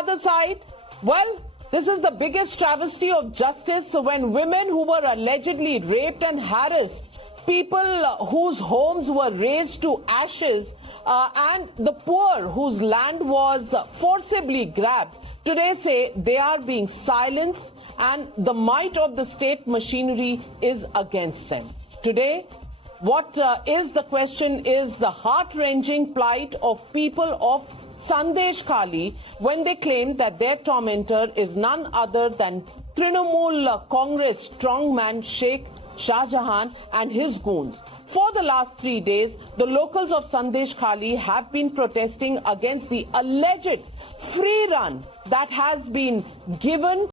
other side, well, this is the biggest travesty of justice when women who were allegedly raped and harassed, people whose homes were razed to ashes, and the poor whose land was forcibly grabbed, today say they are being silenced and the might of the state machinery is against them. Today, what is the question is the heart-wrenching plight of people of Sandeshkhali when they claim that their tormentor is none other than Trinamool Congress strongman Sheikh Shahjahan and his goons. For the last 3 days, the locals of Sandeshkhali have been protesting against the alleged free run that has been given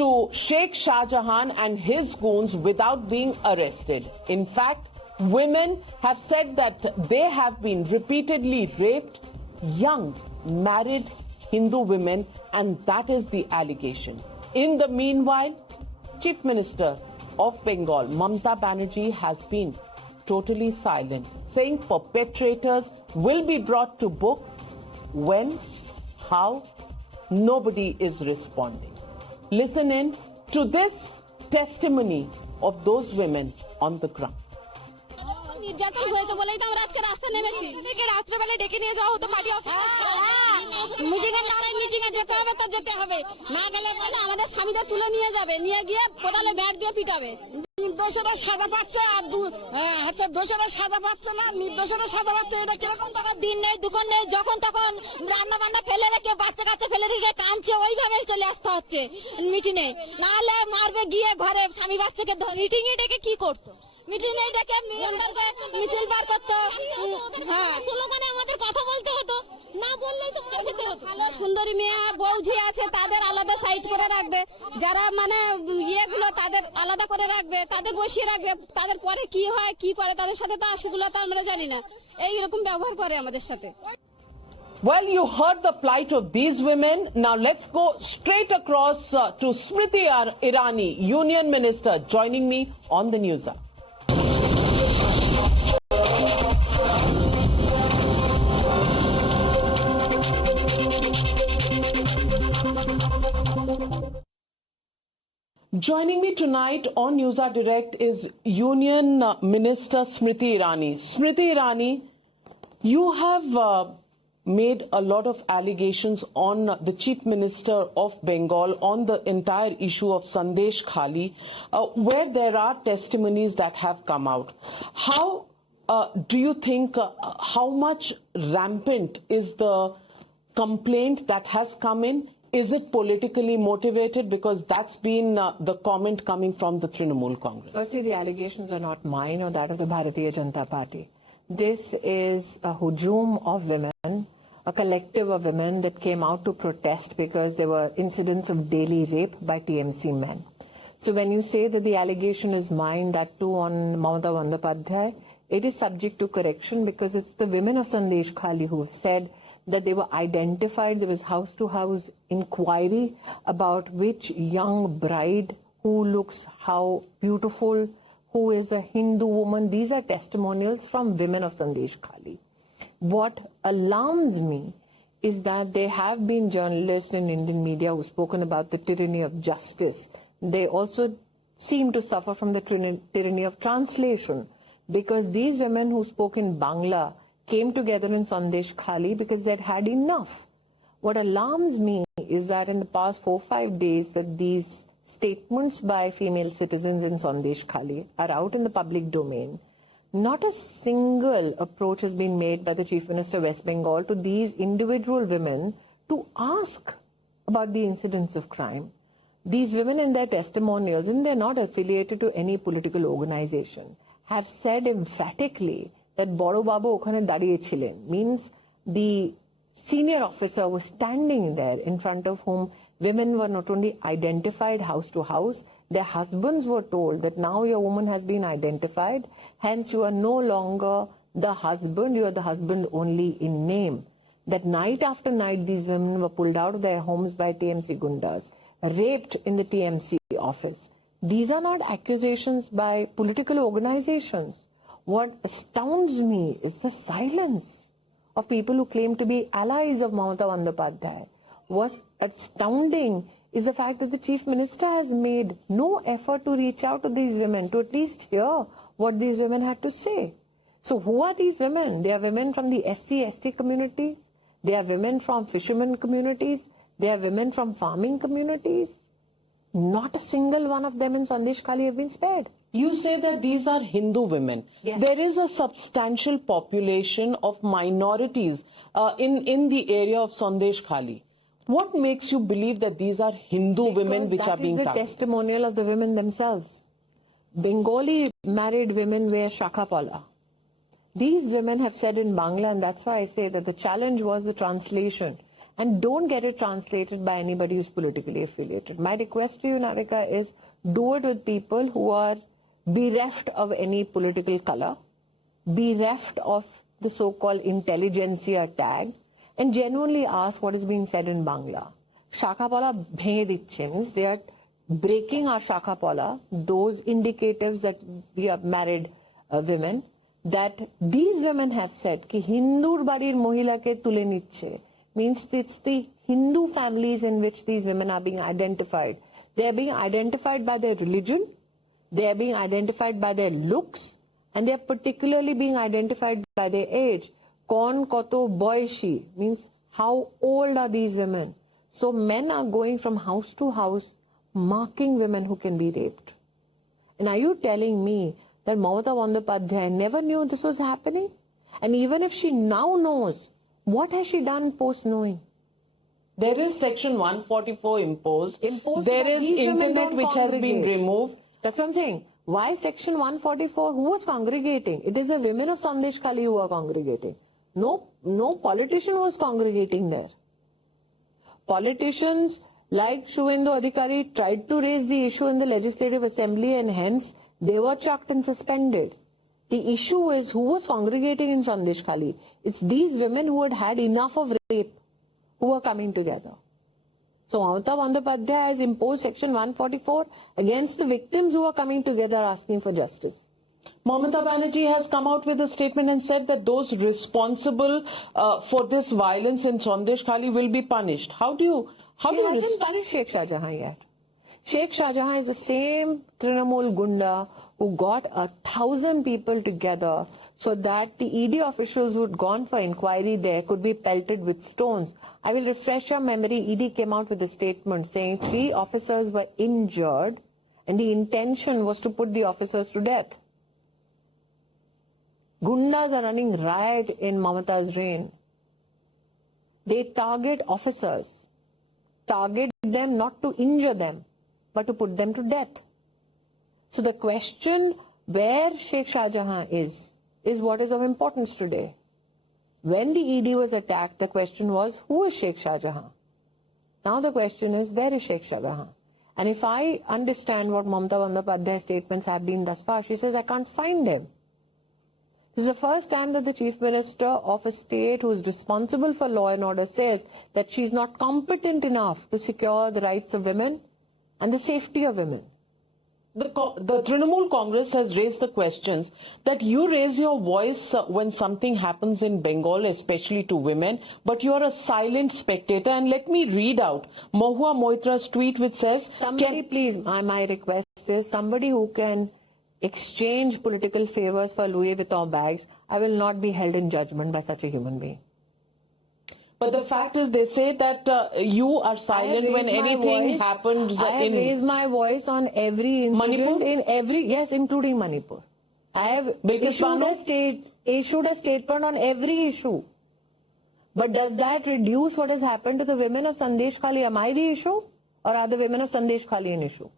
to Sheikh Shahjahan and his goons without being arrested. In fact, women have said that they have been repeatedly raped, young, married Hindu women, and that is the allegation. In the meanwhile, Chief Minister of Bengal, Mamata Banerjee, has been totally silent, saying perpetrators will be brought to book. When? How? Nobody is responding. Listen in to this testimony of those women on the ground. নির্যাতন হয়েছে বলেই তো আমরা আজকে রাস্তা নেমেছি। রাত্রেবেলায় ডেকে নিয়ে যাওয়া হতো পার্টি অফিসে, মিটিং এ যেতে হবে তো যেতে হবে, না গেলে আমাদের স্বামীদের তুলে নিয়ে যাবে, নিয়ে গিয়ে কোদালে ব্যাট দিয়ে পিটাবে। নির্দোষরা সাজা পাচ্ছে আর দোষরা সাজা পাচ্ছে না, নির্দোষরা সাজা পাচ্ছে। এটা কিরকম? তারা দিন নেই দুপুর নেই, যখন তখন রান্না বান্না ফেলে রেখে বাচ্চা কাচ্চা ফেলে রেখে কাঁদছে, ওইভাবেই চলে আসতে হচ্ছে মিটিংয়ে। নাহলে মারবে গিয়ে ঘরে স্বামী বাচ্চাকে। মিটিং এ ডেকে কি করতো? মিটিং এ ডেকে মিছিল বার করতো, হ্যাঁ স্লোগানে আমাদের কথা বলতে হতো, না বললেই তো মার খেতে হতো। ভালো সুন্দরী মেয়ে বৌঝি আছে তাদের আলাদা সাইড করে রাখবে, যারা মানে ইয়েগুলো তাদের আলাদা করে রাখবে, তাদের বসিয়ে রাখবে, তাদের পরে কি হয় কি করে তাদের সাথে তো সেগুলো তো আমরা জানি না, এইরকম ব্যবহার করে আমাদের সাথে। Well, you heard the plight of these women. Now let's go straight across to Smriti Irani, Union Minister, joining me on the Newshour. Joining me tonight on Newshour Direct is Union Minister Smriti Irani. Smriti Irani, you have made a lot of allegations on the Chief Minister of Bengal on the entire issue of Sandeshkhali, where there are testimonies that have come out. How do you think, how much rampant is the complaint that has come in? Is it politically motivated? Because that's been the comment coming from the Trinamool Congress. Firstly, the allegations are not mine or that of the Bharatiya Janata Party. This is a hujum of women, a collective of women that came out to protest because there were incidents of daily rape by TMC men. So when you say that the allegation is mine, that too on Mamata Banerjee, it is subject to correction because it's the women of Sandeshkhali who have said that they were identified. There was house-to-house inquiry about which young bride who looks how beautiful, who is a Hindu woman. These are testimonials from women of Sandeshkhali. What alarms me is that there have been journalists in Indian media who've spoken about the tyranny of justice. They also seem to suffer from the tyranny of translation because these women who spoke in Bangla came together in Sandeshkhali because they'd had enough. What alarms me is that in the past 4-5 days that these statements by female citizens in Sandeshkhali are out in the public domain. Not a single approach has been made by the Chief Minister of West Bengal to these individual women to ask about the incidents of crime. These women in their testimonials, and they're not affiliated to any political organization, have said emphatically that Boro Babu okhane dariye chilen, means the senior officer was standing there in front of whom women were not only identified house to house, their husbands were told that now your woman has been identified, hence you are no longer the husband, you are the husband only in name. That night after night these women were pulled out of their homes by TMC gundas, raped in the TMC office. These are not accusations by political organizations. What astounds me is the silence of people who claim to be allies of Mamata Banerjee, was astounding is the fact that the Chief Minister has made no effort to reach out to these women, to at least hear what these women had to say. So who are these women? They are women from the SC/ST communities. They are women from fishermen communities. They are women from farming communities. Not a single one of them in Sandeshkhali have been spared. You say that these are Hindu women. Yes. There is a substantial population of minorities in the area of Sandeshkhali. What makes you believe that these are Hindu women which are being targeted? That is the testimonial of the women themselves. Bengali married women wear shakapala. These women have said in Bangla, and that's why I say that the challenge was the translation. And don't get it translated by anybody who's politically affiliated. My request to you, Navika, is do it with people who are bereft of any political color, bereft of the so-called intelligentsia tag, and genuinely ask what is being said in Bangla. Shakapala bhenge dichche means they are breaking our shakapala, those indicatives that we are married women, that these women have said ki Hindur barir mohila ke tule nichche means it's the Hindu families in which these women are being identified. They are being identified by their religion, they are being identified by their looks, and they are particularly being identified by their age. Kon koto boyshi means how old are these women. So men are going from house to house marking women who can be raped. And are you telling me that Mamata Bandyopadhyay never knew this was happening? And even if she now knows, what has she done post knowing? There is Section 144 imposed. There is internet which has been removed. That's what I'm saying. Why Section 144? Who was congregating? It is the women of Sandeshkhali who are congregating. No politician was congregating there. Politicians like Shubhendu Adhikari tried to raise the issue in the Legislative Assembly and hence they were chucked and suspended. The issue is who was congregating in Sandeshkhali. It's these women who had had enough of rape who were coming together. So Mamata Bandyopadhyay has imposed Section 144 against the victims who are coming together asking for justice. Mamata Banerjee has come out with a statement and said that those responsible for this violence in Sandeshkhali will be punished. How do you hasn't punished Sheikh Shahjahan yet. Sheikh Shahjahan is the same Trinamool Gunda who got 1,000 people together so that the ED officials who had gone for inquiry there could be pelted with stones. I will refresh your memory. ED came out with a statement saying 3 officers were injured and the intention was to put the officers to death. Gundas are running riot in Mamata's reign. They target officers, target them not to injure them, but to put them to death. So the question where Sheikh Shahjahan is what is of importance today. When the ED was attacked, the question was, who is Sheikh Shahjahan? Now the question is, where is Sheikh Shahjahan? And if I understand what Mamata Bandyopadhyay's statements have been thus far, she says, I can't find him. This is the first time that the Chief Minister of a state who is responsible for law and order says that she's not competent enough to secure the rights of women and the safety of women. The Trinamool Congress has raised the questions that you raise your voice when something happens in Bengal, especially to women, but you are a silent spectator. And let me read out Mahua Moitra's tweet which says, somebody please, my request is somebody who can exchange political favors for Louis Vuitton bags. I will not be held in judgment by such a human being. But the fact is, they say that you are silent when anything happens. I have raised my voice on every incident Manipur? Including Manipur. I have issued a statement on every issue. But does that reduce what has happened to the women of Sandeshkhali? Am I the issue? Or are the women of Sandeshkhali an issue?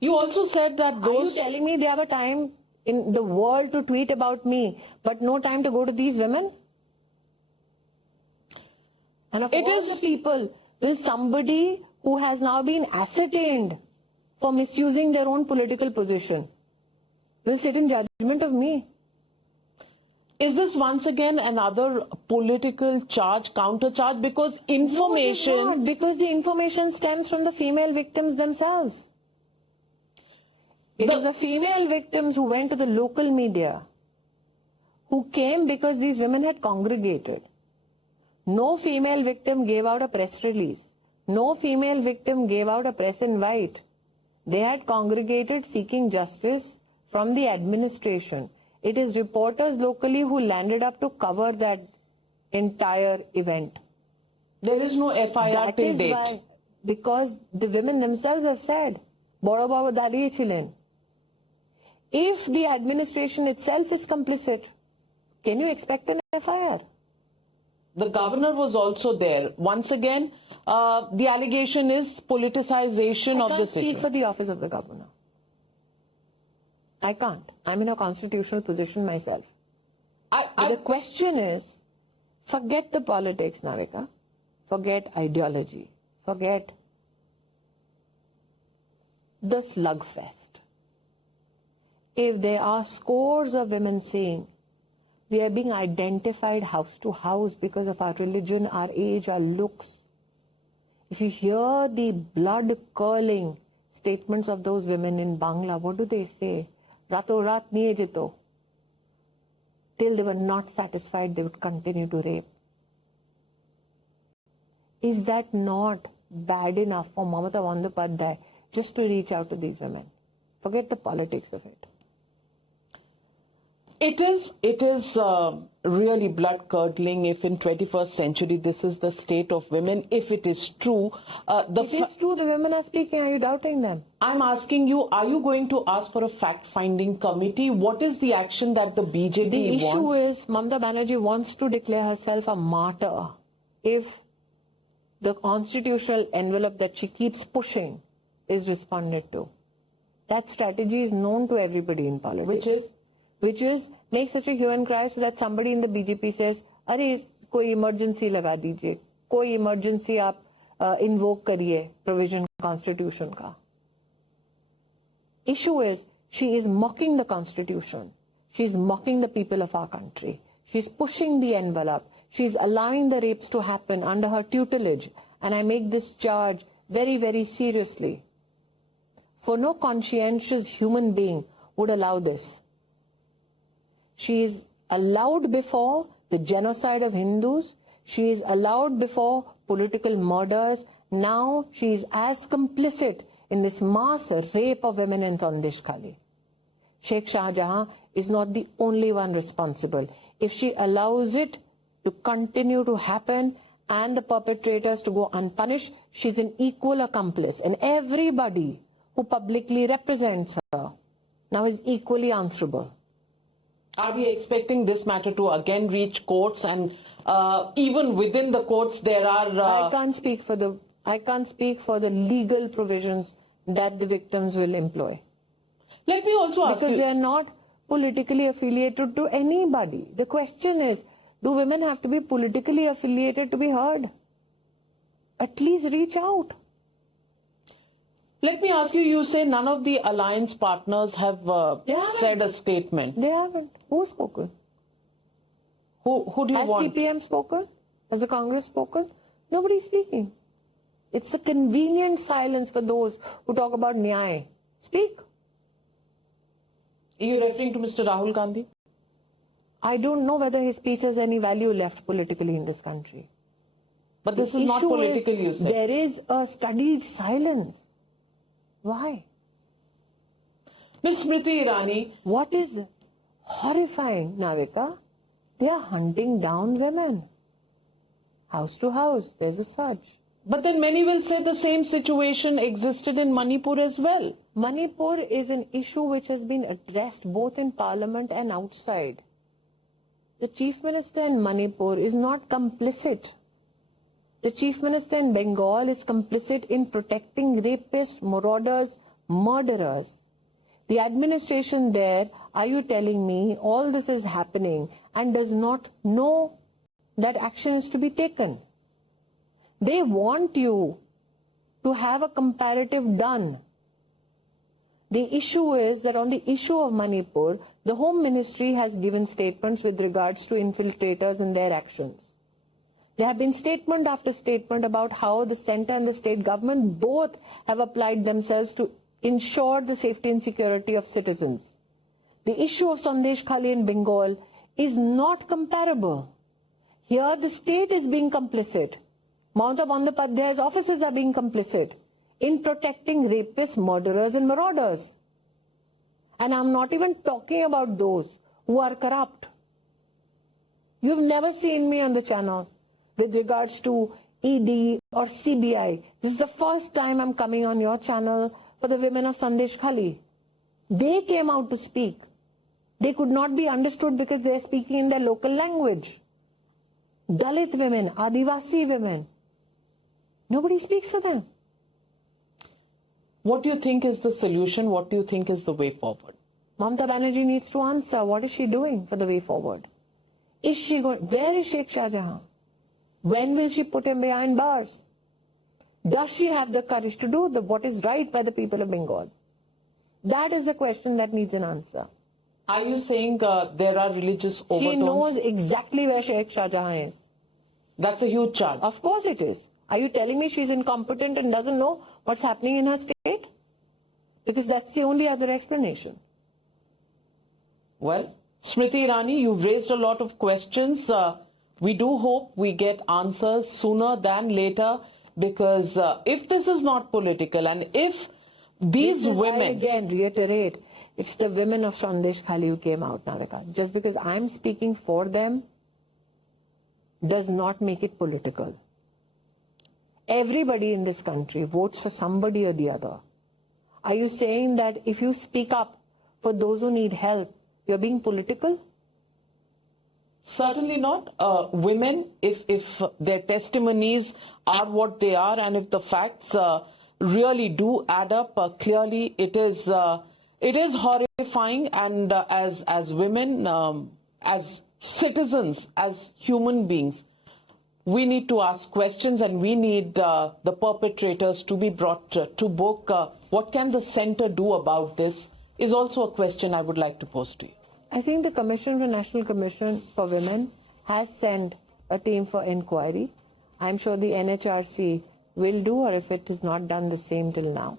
You also said that those... Are you telling me they have a time in the world to tweet about me, but no time to go to these women? And of all the people, will somebody who has now been ascertained for misusing their own political position will sit in judgment of me? Is this once again another political charge, counter charge? Because information... No, it is not, because the information stems from the female victims themselves. It was the female victims who went to the local media, who came because these women had congregated, No female victim gave out a press release. No female victim gave out a press invite. They had congregated seeking justice from the administration. It is reporters locally who landed up to cover that entire event. There is no FIR till date. Why, because the women themselves have said, Boro Boro dariye chilen. If the administration itself is complicit, can you expect an FIR? The governor was also there. Once again, the allegation is politicization of the I can't situation. speak for the office of the governor. I can't. I'm in a constitutional position myself. The question is, forget the politics, Navika. Forget ideology. Forget the slugfest. If there are scores of women saying, we are being identified house to house because of our religion, our age, our looks. If you hear the blood-curdling statements of those women in Bangla, what do they say? Rato rat niye jito. Till they were not satisfied, they would continue to rape. Is that not bad enough for Mamata Bandyopadhyay just to reach out to these women? Forget the politics of it. It is really blood-curdling if in 21st century this is the state of women, if it is true. It is true, the women are speaking. Are you doubting them? I'm asking you, are you going to ask for a fact-finding committee? What is the action that the BJP wants? The issue is Mamata Banerjee wants to declare herself a martyr if the constitutional envelope that she keeps pushing is responded to. That strategy is known to everybody in politics. Which is make such a hue and cry so that somebody in the BJP says, "Arey, koi emergency laga dijiye, koi emergency aap invoke kariye provision constitution ka." Issue is she is mocking the constitution. She is mocking the people of our country. She is pushing the envelope. She is allowing the rapes to happen under her tutelage. And I make this charge very, very seriously. For no conscientious human being would allow this. She is allowed before the genocide of Hindus. She is allowed before political murders. Now she is as complicit in this mass rape of women in Sandeshkhali. Sheikh Shahjahan is not the only one responsible. If she allows it to continue to happen and the perpetrators to go unpunished, she's an equal accomplice. And everybody who publicly represents her now is equally answerable. Are we expecting this matter to again reach courts, and even within the courts there are... I can't speak for the legal provisions that the victims will employ. Let me also ask because you... they are not politically affiliated to anybody. The question is, do women have to be politically affiliated to be heard? At least reach out. Let me ask you, you say none of the alliance partners have said a statement. They haven't. Who's spoken? Who do you want? Has CPM spoken? Has the Congress spoken? Nobody's speaking. It's a convenient silence for those who talk about Nyay. Speak. Are you referring to Mr. Rahul Gandhi? I don't know whether his speech has any value left politically in this country. But this is not political, you said. There is a studied silence. Why? Ms. Smriti Irani. What is horrifying, Navika? They are hunting down women. House to house, there's a surge. But then many will say the same situation existed in Manipur as well. Manipur is an issue which has been addressed both in Parliament and outside. The Chief Minister in Manipur is not complicit. The Chief Minister in Bengal is complicit in protecting rapists, marauders, murderers. The administration there, are you telling me all this is happening and does not know that action is to be taken? They want you to have a comparative done. The issue is that on the issue of Manipur, the Home Ministry has given statements with regards to infiltrators and their actions. There have been statement after statement about how the centre and the state government both have applied themselves to ensure the safety and security of citizens. The issue of Sandeshkhali in Bengal is not comparable. Here the state is being complicit. Mamata Bandopadhyay's offices are being complicit in protecting rapists, murderers and marauders. And I'm not even talking about those who are corrupt. You've never seen me on the channel with regards to ED or CBI. This is the first time I'm coming on your channel for the women of Sandeshkhali. They came out to speak. They could not be understood because they're speaking in their local language. Dalit women, Adivasi women. Nobody speaks for them. What do you think is the solution? What do you think is the way forward? Mamata Banerjee needs to answer. What is she doing for the way forward? Is she going? Where is Sheikh Shahjahan? When will she put him behind bars? Does she have the courage to do what is right by the people of Bengal? That is the question that needs an answer. Are you saying there are religious overtones? She knows exactly where Sheikh Shahjahan is. That's a huge charge. Of course it is. Are you telling me she's incompetent and doesn't know what's happening in her state? Because that's the only other explanation. Well, Smriti Irani, you've raised a lot of questions. We do hope we get answers sooner than later, because if this is not political and if these women... I again reiterate, it's the women of Sandeshkhali who came out, Navika. Just because I'm speaking for them does not make it political. Everybody in this country votes for somebody or the other. Are you saying that if you speak up for those who need help, you're being political? Certainly not. Women, if their testimonies are what they are and if the facts really do add up, clearly it is horrifying, and as women, as citizens, as human beings, we need to ask questions and we need the perpetrators to be brought to book. What can the centre do about this is also a question I would like to pose to you. I think the Commission for National Commission for Women has sent a team for inquiry. I'm sure the NHRC will do, or if it is not done the same till now.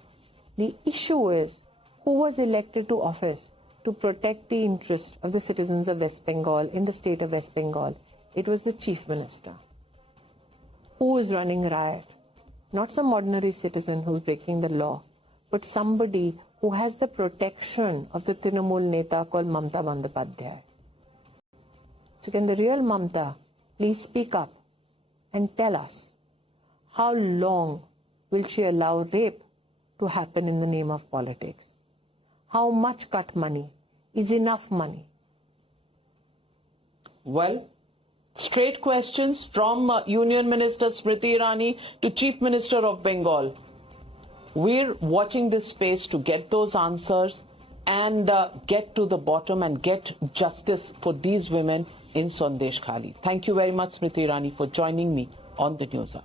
The issue is who was elected to office to protect the interests of the citizens of West Bengal in the state of West Bengal. It was the Chief Minister. Who is running riot? Not some ordinary citizen who's breaking the law, but somebody who has the protection of the Trinamool Neta called Mamata Bandopadhyay. So can the real Mamata please speak up and tell us how long will she allow rape to happen in the name of politics? How much cut money is enough money? Well, straight questions from Union Minister Smriti Irani to Chief Minister of Bengal. We're watching this space to get those answers and get to the bottom and get justice for these women in Sandeshkhali. Thank you very much, Smriti Irani, for joining me on the Newshour.